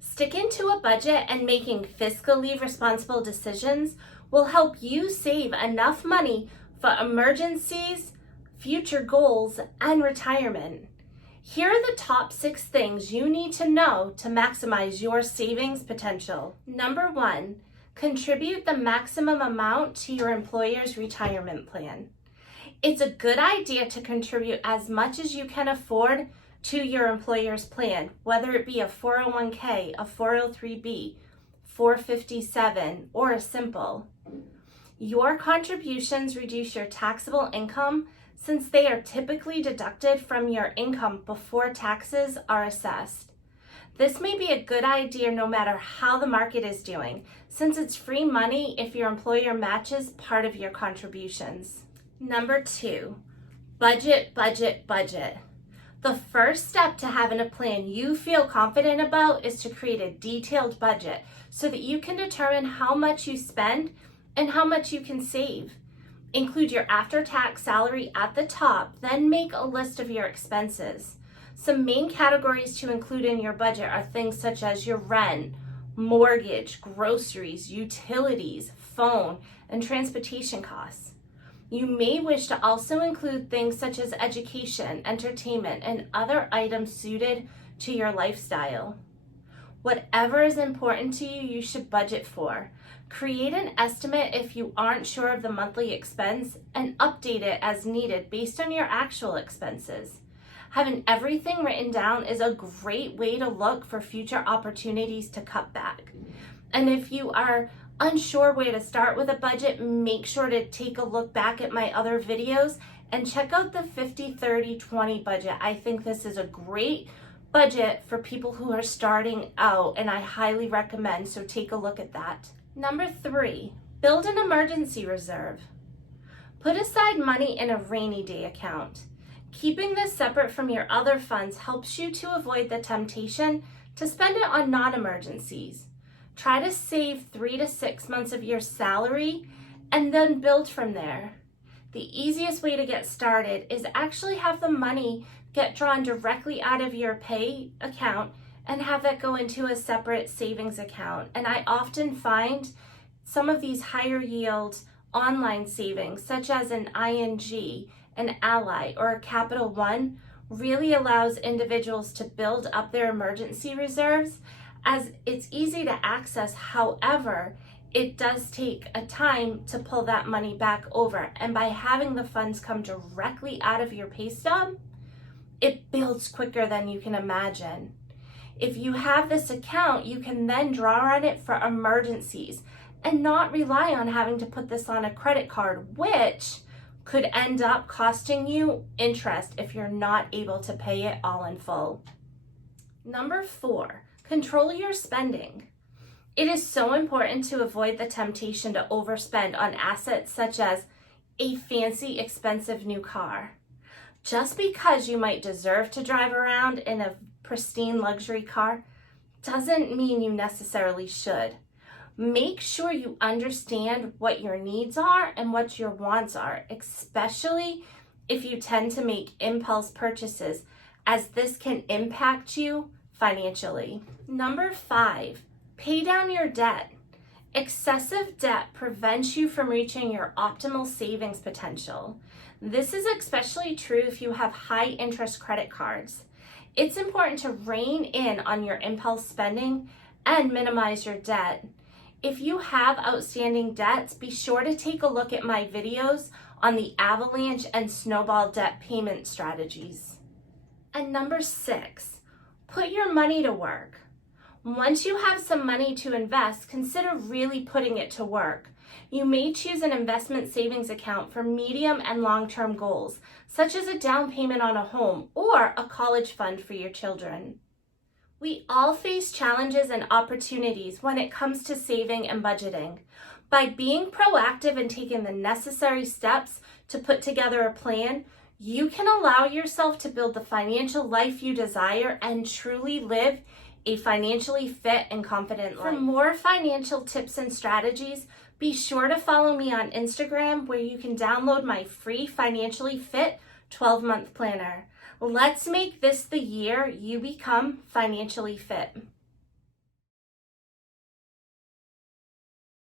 Sticking to a budget and making fiscally responsible decisions will help you save enough money for emergencies, future goals, and retirement. Here are the top 6 things you need to know to maximize your savings potential. Number 1, contribute the maximum amount to your employer's retirement plan. It's a good idea to contribute as much as you can afford to your employer's plan, whether it be a 401k, a 403b, 457, or a simple. Your contributions reduce your taxable income since they are typically deducted from your income before taxes are assessed. This may be a good idea no matter how the market is doing, since it's free money if your employer matches part of your contributions. Number 2, budget, budget, budget. The first step to having a plan you feel confident about is to create a detailed budget so that you can determine how much you spend and how much you can save. Include your after-tax salary at the top, then make a list of your expenses. Some main categories to include in your budget are things such as your rent, mortgage, groceries, utilities, phone, and transportation costs. You may wish to also include things such as education, entertainment, and other items suited to your lifestyle. Whatever is important to you, you should budget for. Create an estimate if you aren't sure of the monthly expense and update it as needed based on your actual expenses. Having everything written down is a great way to look for future opportunities to cut back. And if you are unsure where to start with a budget, make sure to take a look back at my other videos and check out the 50-30-20 budget. I think this is a great budget for people who are starting out, and I highly recommend, so take a look at that. Number 3, build an emergency reserve. Put aside money in a rainy day account. Keeping this separate from your other funds helps you to avoid the temptation to spend it on non-emergencies. Try to save 3 to 6 months of your salary and then build from there. The easiest way to get started is actually have the money get drawn directly out of your pay account and have that go into a separate savings account. And I often find some of these higher yield online savings, such as an ING, an Ally, or a Capital One, really allows individuals to build up their emergency reserves, as it's easy to access. However, it does take a time to pull that money back over. And by having the funds come directly out of your pay stub, it builds quicker than you can imagine. If you have this account, you can then draw on it for emergencies and not rely on having to put this on a credit card, which could end up costing you interest if you're not able to pay it all in full. Number 4, control your spending. It is so important to avoid the temptation to overspend on assets such as a fancy, expensive new car. Just because you might deserve to drive around in a pristine luxury car doesn't mean you necessarily should. Make sure you understand what your needs are and what your wants are, especially if you tend to make impulse purchases, as this can impact you financially. Number 5, pay down your debt. Excessive debt prevents you from reaching your optimal savings potential. This is especially true if you have high interest credit cards. It's important to rein in on your impulse spending and minimize your debt. If you have outstanding debts, be sure to take a look at my videos on the avalanche and snowball debt payment strategies. And number 6, put your money to work. Once you have some money to invest, consider really putting it to work. You may choose an investment savings account for medium and long-term goals, such as a down payment on a home or a college fund for your children. We all face challenges and opportunities when it comes to saving and budgeting. By being proactive and taking the necessary steps to put together a plan, you can allow yourself to build the financial life you desire and truly live a financially fit and confident life. For more financial tips and strategies, be sure to follow me on Instagram, where you can download my free Financially Fit 12-month planner. Let's make this the year you become financially fit.